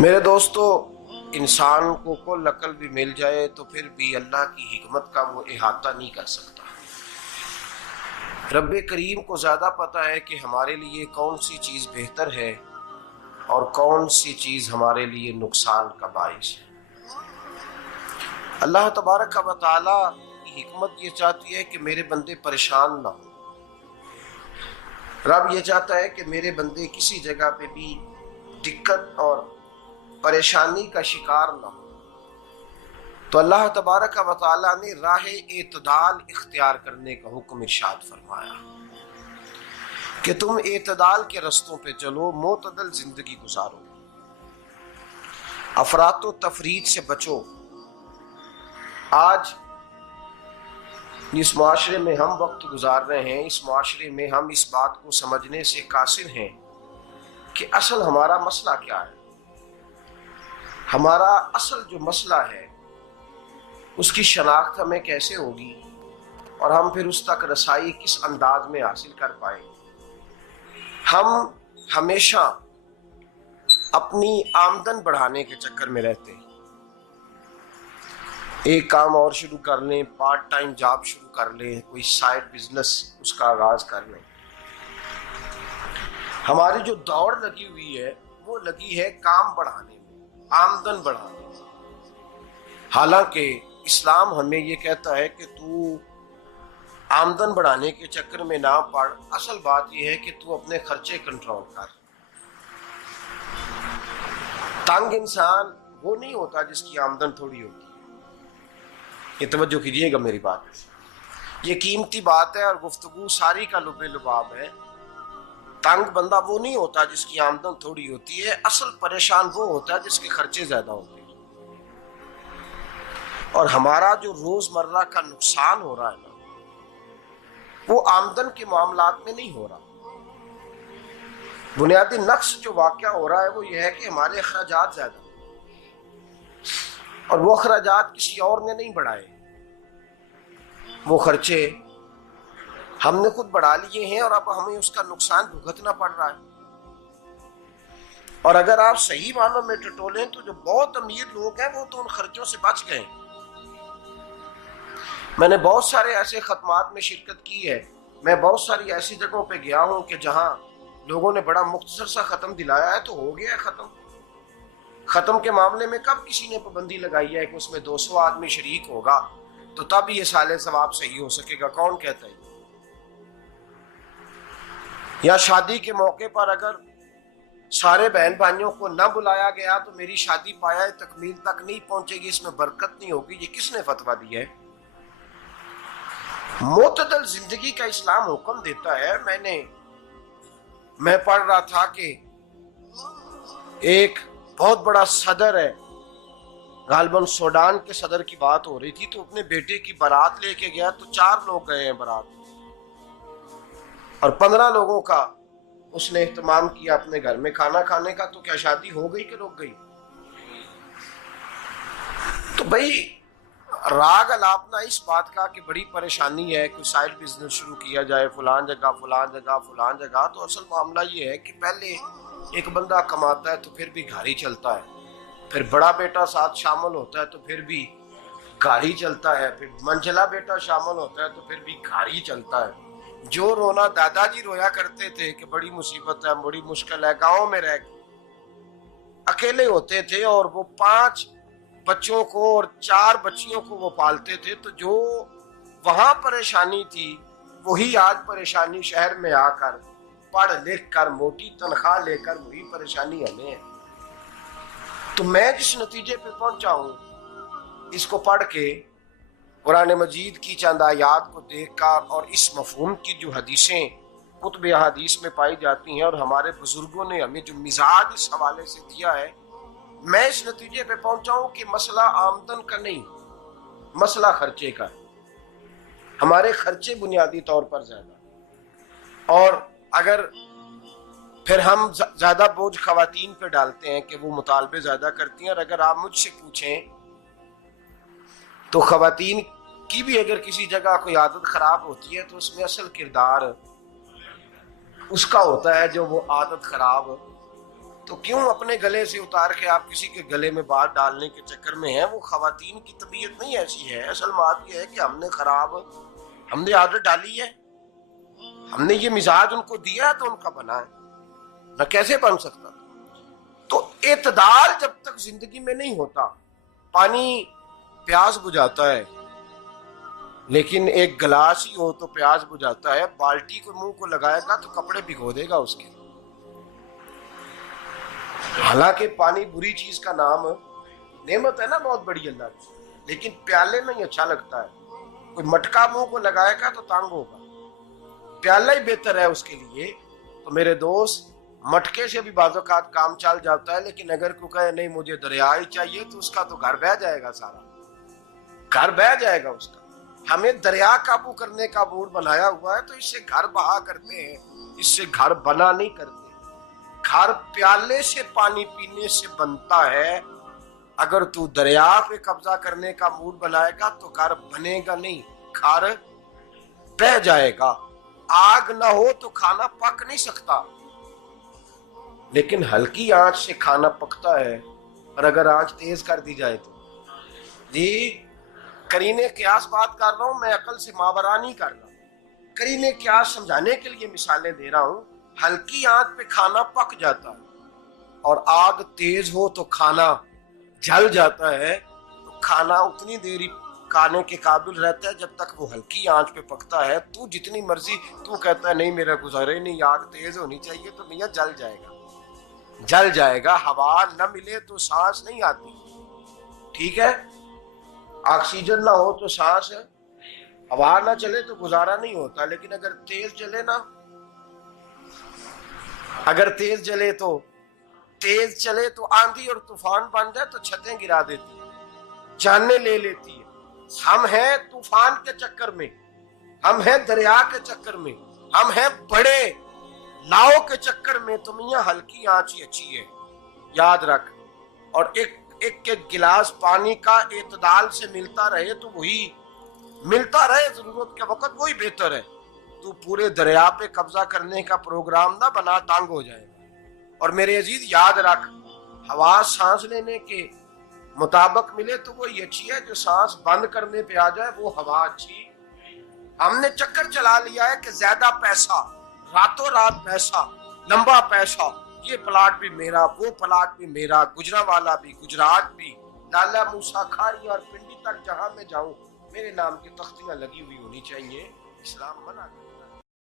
میرے دوستو، انسان کو کل عقل بھی مل جائے تو پھر بھی اللہ کی حکمت کا وہ احاطہ نہیں کر سکتا۔ رب کریم کو زیادہ پتہ ہے کہ ہمارے لیے کون سی چیز بہتر ہے اور کون سی چیز ہمارے لیے نقصان کا باعث ہے۔ اللہ تبارک و تعالی کی حکمت یہ چاہتی ہے کہ میرے بندے پریشان نہ ہوں۔ رب یہ چاہتا ہے کہ میرے بندے کسی جگہ پہ بھی دقت اور پریشانی کا شکار نہ ہو۔ تو اللہ تبارک و تعالی نے راہ اعتدال اختیار کرنے کا حکم ارشاد فرمایا کہ تم اعتدال کے رستوں پہ چلو، معتدل زندگی گزارو، افراط و تفریط سے بچو۔ آج جس معاشرے میں ہم وقت گزار رہے ہیں، اس معاشرے میں ہم اس بات کو سمجھنے سے قاصر ہیں کہ اصل ہمارا مسئلہ کیا ہے۔ ہمارا اصل جو مسئلہ ہے اس کی شناخت ہمیں کیسے ہوگی اور ہم پھر اس تک رسائی کس انداز میں حاصل کر پائیں۔ ہم ہمیشہ اپنی آمدن بڑھانے کے چکر میں رہتے ہیں، ایک کام اور شروع کر لیں، پارٹ ٹائم جاب شروع کر لیں، کوئی سائیڈ بزنس اس کا آغاز کر لیں۔ ہماری جو دوڑ لگی ہوئی ہے وہ لگی ہے کام بڑھانے میں، آمدن بڑھانے میں۔ حالانکہ اسلام ہمیں یہ کہتا ہے کہ تو آمدن بڑھانے کے چکر میں نہ پڑ، اصل بات یہ ہے کہ تو اپنے خرچے کنٹرول کر۔ تنگ انسان وہ نہیں ہوتا جس کی آمدن تھوڑی ہوتی ہے۔ یہ توجہ کیجیے گا میری بات، یہ قیمتی بات ہے اور گفتگو ساری کا لب لباب ہے۔ تنگ بندہ وہ نہیں ہوتا جس کی آمدن تھوڑی ہوتی ہے، اصل پریشان وہ ہوتا ہے جس کے خرچے زیادہ ہوتے ہیں۔ اور ہمارا جو روزمرہ کا نقصان ہو رہا ہے نا، وہ آمدن کے معاملات میں نہیں ہو رہا۔ بنیادی نقص جو واقعہ ہو رہا ہے وہ یہ ہے کہ ہمارے اخراجات زیادہ ہیں اور وہ اخراجات کسی اور نے نہیں بڑھائے، وہ خرچے ہم نے خود بڑھا لیے ہیں اور اب ہمیں اس کا نقصان بھگتنا پڑ رہا ہے۔ اور اگر آپ صحیح معنوں میں ٹٹولیں تو جو بہت امیر لوگ ہیں وہ تو ان خرچوں سے بچ گئے۔ میں نے بہت سارے ایسے ختمات میں شرکت کی ہے، میں بہت ساری ایسی جگہوں پہ گیا ہوں کہ جہاں لوگوں نے بڑا مختصر سا ختم دلایا ہے تو ہو گیا ہے ختم۔ ختم کے معاملے میں کب کسی نے پابندی لگائی ہے کہ اس میں 200 آدمی شریک ہوگا تو تب یہ سال ثواب صحیح ہو سکے گا؟ کون کہتا ہے؟ یا شادی کے موقع پر اگر سارے بہن بھائیوں کو نہ بلایا گیا تو میری شادی پایہ تکمیل تک نہیں پہنچے گی، اس میں برکت نہیں ہوگی، یہ کس نے فتویٰ دیا ہے؟ معتدل زندگی کا اسلام حکم دیتا ہے۔ میں پڑھ رہا تھا کہ ایک بہت بڑا صدر ہے، غالباً سوڈان کے صدر کی بات ہو رہی تھی، تو اپنے بیٹے کی بارات لے کے گیا تو 4 لوگ گئے ہیں بارات اور 15 لوگوں کا اس نے اہتمام کیا اپنے گھر میں کھانا کھانے کا۔ تو کیا شادی ہو گئی کہ رک گئی؟ تو بھئی راگ الاپنا اس بات کا کہ بڑی پریشانی ہے، کوئی سائیڈ بزنس شروع کیا جائے فلان جگہ فلان جگہ فلان جگہ، تو اصل معاملہ یہ ہے کہ پہلے ایک بندہ کماتا ہے تو پھر بھی گھر ہی چلتا ہے، پھر بڑا بیٹا ساتھ شامل ہوتا ہے تو پھر بھی گھر ہی چلتا ہے، پھر منجلا بیٹا شامل ہوتا ہے تو پھر بھی گھر ہی چلتا ہے۔ جو رونا دادا جی رویا کرتے تھے کہ بڑی مصیبت ہے، بڑی مشکل ہے، گاؤں میں رہ اکیلے ہوتے تھے اور وہ 5 بچوں کو اور 4 بچیوں کو وہ پالتے تھے، تو جو وہاں پریشانی تھی وہی آج پریشانی شہر میں آ کر پڑھ لکھ کر موٹی تنخواہ لے کر وہی پریشانی ہمیں ہے۔ تو میں جس نتیجے پہ پہنچا ہوں اس کو پڑھ کے، قرآن مجید کی چند آیات کو دیکھ کر اور اس مفہوم کی جو حدیثیں کتب احادیث میں پائی جاتی ہیں اور ہمارے بزرگوں نے ہمیں جو مزاج اس حوالے سے دیا ہے، میں اس نتیجے پہ پہنچا ہوں کہ مسئلہ آمدن کا نہیں، مسئلہ خرچے کا ہے۔ ہمارے خرچے بنیادی طور پر زیادہ، اور اگر پھر ہم زیادہ بوجھ خواتین پہ ڈالتے ہیں کہ وہ مطالبے زیادہ کرتی ہیں، اور اگر آپ مجھ سے پوچھیں تو خواتین کی بھی اگر کسی جگہ کوئی عادت خراب ہوتی ہے تو اس میں اصل کردار اس کا ہوتا ہے جو وہ عادت خراب تو کیوں اپنے گلے سے اتار کے آپ کسی کے گلے میں بات ڈالنے کے چکر میں ہیں؟ وہ خواتین کی طبیعت نہیں ایسی ہے. اصل بات یہ ہے کہ ہم نے عادت ڈالی ہے، ہم نے یہ مزاج ان کو دیا ہے تو ان کا بنا ہے، نہ کیسے بن سکتا. تو اعتدال جب تک زندگی میں نہیں ہوتا، پانی پیاس بجھاتا ہے لیکن ایک گلاس ہی ہو تو پیاس بجھاتا ہے، بالٹی کو منہ کو لگائے گا تو کپڑے بھگو دے گا اس کے. حالانکہ پانی بری چیز کا نام نعمت ہے نا بہت بڑی اللہ کی، لیکن پیالے میں ہی اچھا لگتا ہے. کوئی مٹکا منہ کو لگائے گا تو تانگ ہوگا، پیالہ ہی بہتر ہے اس کے لیے. تو میرے دوست، مٹکے سے بھی بعض اوقات کام چل جاتا ہے، لیکن اگر کوئی کہے نہیں مجھے دریا ہی چاہیے تو اس کا تو گھر بہ جائے گا، سارا گھر بہ جائے گا اس کا. ہمیں دریا قابو کرنے کا موڈ بنایا ہوا ہے تو اس سے گھر بہا کرتے ہیں، اس سے گھر بنا نہیں کرتے. گھر پیالے سے پانی پینے سے بنتا ہے. اگر تو دریا پہ قبضہ کرنے کا موڈ بنائے گا تو گھر بنے گا نہیں، گھر بہ جائے گا. آگ نہ ہو تو کھانا پک نہیں سکتا، لیکن ہلکی آنچ سے کھانا پکتا ہے. اور اگر آنچ تیز کر دی جائے تو جی قرینے قیاس بات کر رہا ہوں، میں عقل سے ماورا نہیں کر رہا. قرینے قیاس سمجھانے کے لیے مثالیں دے رہا ہوں. ہلکی آنچ پہ کھانا پک جاتا ہے اور آگ تیز ہو تو کھانا جل جاتا ہے. تو کھانا اتنی دیر کھانے کے قابل رہتا ہے جب تک وہ ہلکی آنچ پہ پکتا ہے. تو جتنی مرضی تو کہتا ہے نہیں میرا گزارے نہیں، آگ تیز ہونی چاہیے، تو میاں جل جائے گا، جل جائے گا. ہوا نہ ملے تو سانس نہیں آتی، ٹھیک ہے؟ آکسیجن نہ ہو تو سانس، ہوا نہ چلے تو گزارا نہیں ہوتا. لیکن اگر تیز جلے نا، اگر تیز چلے تو آندھی اور طوفان بن جائے تو چھتیں گرا دیتی ہے، جانیں لے لیتی ہے. ہم ہیں طوفان کے چکر میں، ہم ہیں دریا کے چکر میں، ہم ہیں بڑے لاؤ کے چکر میں. تو میاں ہلکی آنچ ہی اچھی ہے، یاد رکھ. اور ایک گلاس پانی کا اعتدال سے ملتا رہے تو وہی ملتا رہے، ضرورت کے وقت وہی بہتر ہے. تو پورے دریا پہ قبضہ کرنے کا پروگرام نہ بنا، تانگ ہو جائے گا. اور میرے عزیز یاد رکھ، ہوا سانس لینے کے مطابق ملے تو وہی اچھی ہے، جو سانس بند کرنے پہ آ جائے وہ ہوا اچھی. ہم نے چکر چلا لیا ہے کہ زیادہ پیسہ، راتوں رات پیسہ، لمبا پیسہ، یہ پلاٹ بھی میرا، وہ پلاٹ بھی میرا، گجرانوالا بھی، گجرات بھی، لالا موسیٰ کھاری اور پنڈی تک جہاں میں جاؤں میرے نام کی تختیاں لگی ہوئی ہونی چاہیے. اسلام منع کرتا ہے.